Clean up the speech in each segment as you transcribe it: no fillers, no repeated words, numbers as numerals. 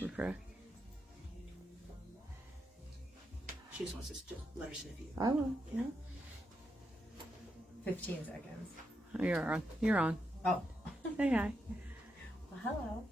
Refresh. She just wants us to let her sniff you. I will. Yeah. 15 seconds. You're on. You're on. Oh. Say hi. Well, hello.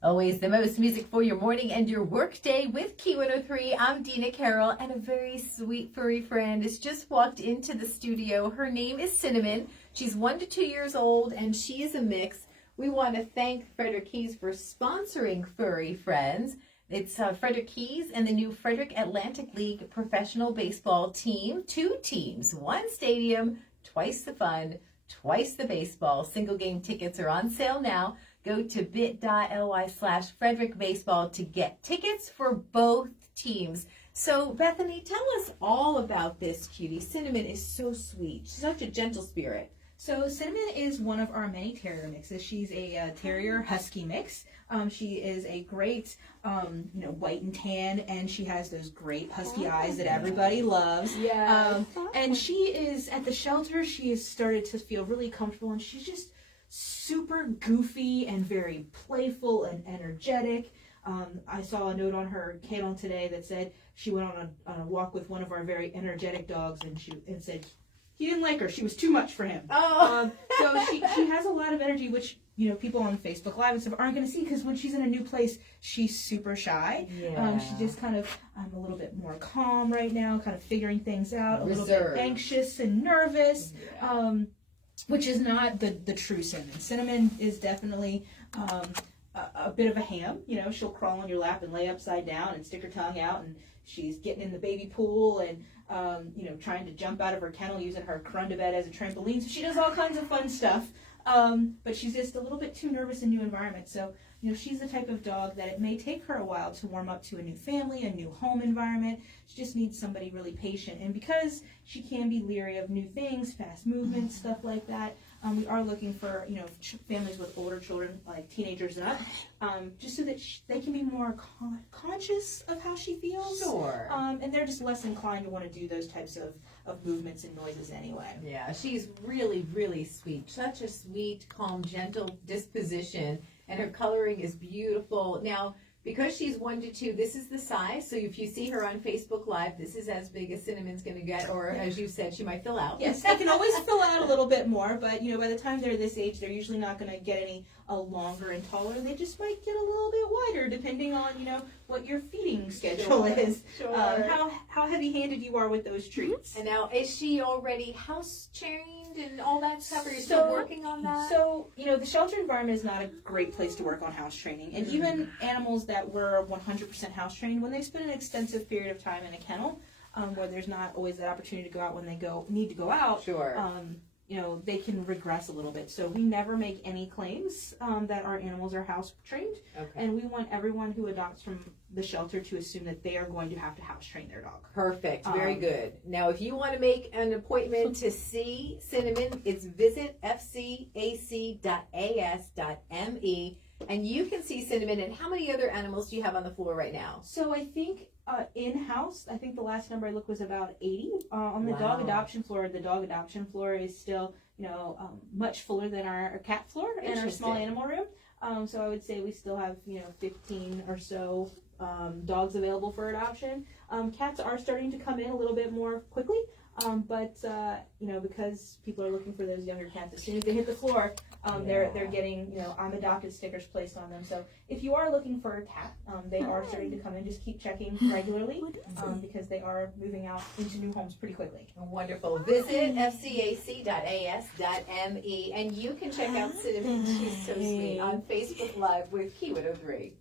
Always the most music for your morning and your work day with Key 103. I'm Dina Carroll, and a very sweet furry friend has just walked into the studio. Her name is Cinnamon. She's 1 to 2 years old, and she is a mix. We want to thank Frederick Keys for sponsoring Furry Friends. It's Frederick Keys and the new Frederick Atlantic League professional baseball team. 2 teams, 1 stadium, twice the fun, twice the baseball. Single game tickets are on sale now. Go to bit.ly/Frederick Baseball to get tickets for both teams. So, Bethany, tell us all about this cutie. Cinnamon is so sweet. She's such a gentle spirit. So Cinnamon is one of our many terrier mixes. She's a terrier husky mix. She is a great, white and tan, and she has those great husky eyes that everybody loves. Yeah. And she is at the shelter. She has started to feel really comfortable, and she's just super goofy and very playful and energetic. I saw a note on her kennel today that said she went on a walk with one of our very energetic dogs, and said he didn't like her. She was too much for him. Oh. So she has a lot of energy, which people on Facebook Live and stuff aren't going to see, because when she's in a new place, she's super shy. Yeah. She just kind of a little bit more calm right now, kind of figuring things out, Reserved. a little bit anxious and nervous. Yeah. Which is not the true Cinnamon. Cinnamon is definitely a bit of a ham. She'll crawl on your lap and lay upside down and stick her tongue out, and she's getting in the baby pool and trying to jump out of her kennel using her crun to bed as a trampoline. So she does all kinds of fun stuff. But she's just a little bit too nervous in new environments. So she's the type of dog that it may take her a while to warm up to a new family, a new home environment. She just needs somebody really patient. And because she can be leery of new things, fast movement, stuff like that, we are looking for, families with older children, like teenagers and up, just so that they can be more conscious of how she feels. Sure. And they're just less inclined to want to do those types of movements and noises anyway. Yeah, she's really, really sweet. Such a sweet, calm, gentle disposition, and her coloring is beautiful. Now, because she's 1 to 2, this is the size. So if you see her on Facebook Live, this is as big as Cinnamon's going to get, or as you said, she might fill out. Yes, they can always fill out a little bit more, but by the time they're this age, they're usually not going to get any longer and taller. They just might get a little bit wider, depending on what your feeding schedule is. Sure. How heavy-handed you are with those treats. And now, is she already house trained and all that stuff? Are you still working on that? So, the shelter environment is not a great place to work on house training. And even animals that were 100% house trained, when they spend an extensive period of time in a kennel, where there's not always that opportunity to go out when they need to go out, Sure. They can regress a little bit. So we never make any claims that our animals are house trained. Okay. And we want everyone who adopts from the shelter to assume that they are going to have to house train their dog. Perfect. Very good. Now, if you want to make an appointment to see Cinnamon, it's visit fcac.as.me, and you can see Cinnamon. And how many other animals do you have on the floor right now? So I think in-house, I think the last number I looked was about 80. On the dog adoption floor, the dog adoption floor is still, much fuller than our cat floor and our small animal room. So I would say we still have, 15 or so dogs available for adoption. Cats are starting to come in a little bit more quickly, but because people are looking for those younger cats, as soon as they hit the floor, they're getting, I'm adopted stickers placed on them. So if you are looking for a cat, they are starting to come in. Just keep checking regularly because they are moving out into new homes pretty quickly. Wonderful. Visit fcac.as.me, and you can check out Cinnamon. She's so sweet on Facebook Live with Key 103.